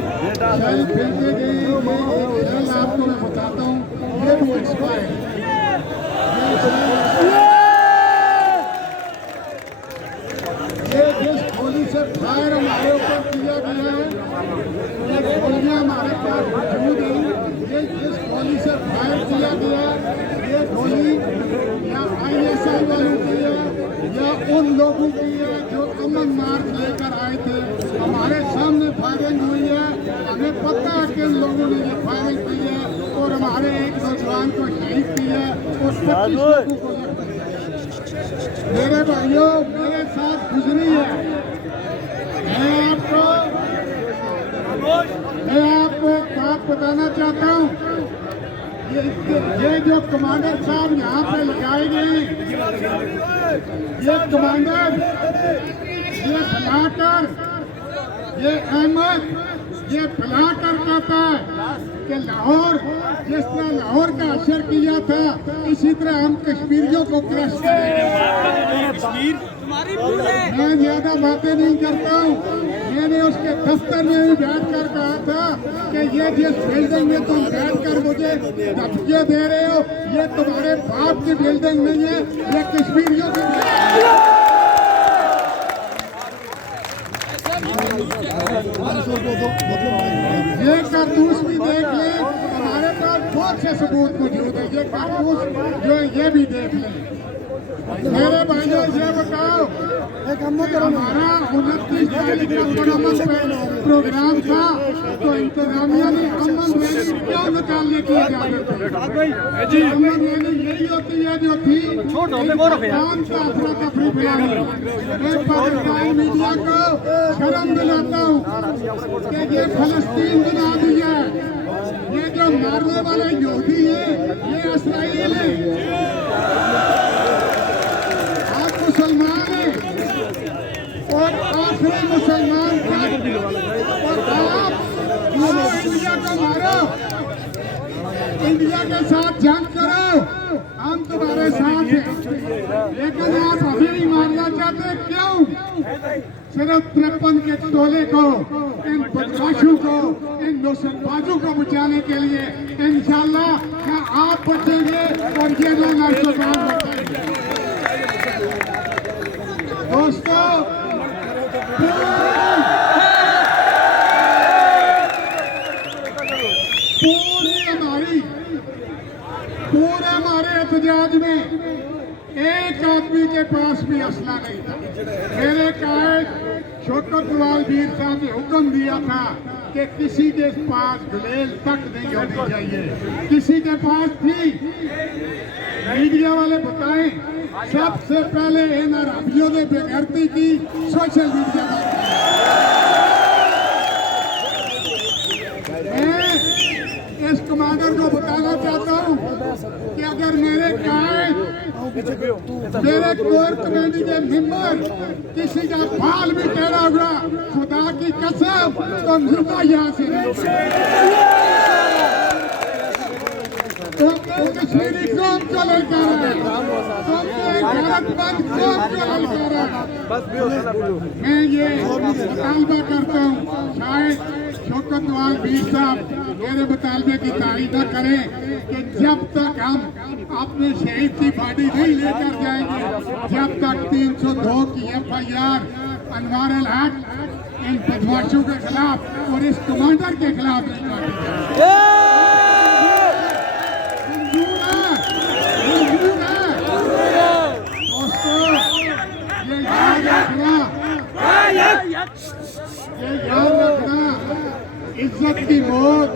Shell फेंके गए, ये शेल आपको मैं बताता हूँ, ये भी एक्सपायर। ये जिस गोली से फायर हमारे ऊपर किया गया है, ये गोलियां हमारे पास मौजूद हैं। ये जिस गोली से फायर किया गया है, ये गोली या ISI वालों की है या उन लोगों की है जो अमन मार्च लेकर आए थे। हमारे सामने फायरिंग हुई है, हमें पता है कि इन लोगों ने ये फायरिंग की है और हमारे एक नौजवान को शहीद किया और 25 लोगों को। मेरे भाइयों, मेरे साथ गुजरी है। मैं आपको बात बताना चाहता हूँ। ये जो कमांडर साहब यहाँ पे लगाए गए, ये कमांडर, ये फैलाकर, ये अहमद, ये फैलाकर कहता है कि लाहौर, जिस तरह लाहौर का असर किया था, इसी तरह हम कश्मीरियों को क्रश करेंगे। मैं ज्यादा बातें नहीं करता हूँ। मैंने उसके दफ्तर में भी बैठ कर कहा था कि ये जिस बिल्डिंग में तुम बैठ कर मुझे धमकियाँ दे रहे हो, ये तुम्हारे बाप की बिल्डिंग नहीं है, ये कश्मीरियों की ये कारतूस भी देख ले। हमारे पास बहुत से सबूत मौजूद है। ये कारतूस जो है ये भी देख लें। मेरे भाइयों से बताओ, हमारा 29 तारीख का पुरअमन प्रोग्राम था, तो इंतजामिया ने अमन रैली क्यों निकालने की इजाजत दी? अमन रैली यही होती है जो थी पाकिस्तान का अफरा तफरी फैलानी। मैं पाकिस्तानी मीडिया को शर्म दिलाता हूँ कि ये फलस्तीन बना दिया। ये जो मारने वाले यहूदी है, ये इसराइल है। मुसलमान है और आखिरी मुसलमान और आप इंडिया को मारो, इंडिया के साथ जंग करो, हम तुम्हारे साथ हैं। लेकिन आप अभी नहीं मारना चाहते, क्यों? सिर्फ 53 के टोले को, इन बदमाशों को, इन नौशनबाजों को बचाने के लिए। इंशाल्लाह क्या आप बचेंगे और ये लोग नौशनबाज बचेंगे। दोस्तों, पूरे हमारे एहतजाज में एक आदमी के पास भी असला नहीं था। मेरे कायद शौकत लाल वीर साहब ने हुक्म दिया था कि किसी के पास गुलेल तक नहीं होनी चाहिए। किसी के पास थी? मीडिया वाले बताएं, सबसे पहले इन अरबियों ने बेगैरती की सोशल मीडिया पर। मैं इस कमांडर को बताना चाहता हूं कि अगर मेरे कायद, मेरे कोर कमेटी के मेंबर किसी का बाल भी टेढ़ा हुआ, खुदा की कसम, तो जिंदा यहाँ से कश्मीरी कौम को लेकर है, भारतबंद कौम को लेकर है। मैं ये मुतालबा करता हूँ, शायद शौकत लाल वीर साहब मेरे मुतालबे की तारीफ न करें कि जब तक हम अपने शहीद की बॉडी नहीं लेकर जाएंगे, जब तक 302 की FIR अनवार अल हक इन बदमाशों के खिलाफ और इस कमांडर के खिलाफ नहीं काटी जाएगी। ये याद रखना, इज्जत की मौत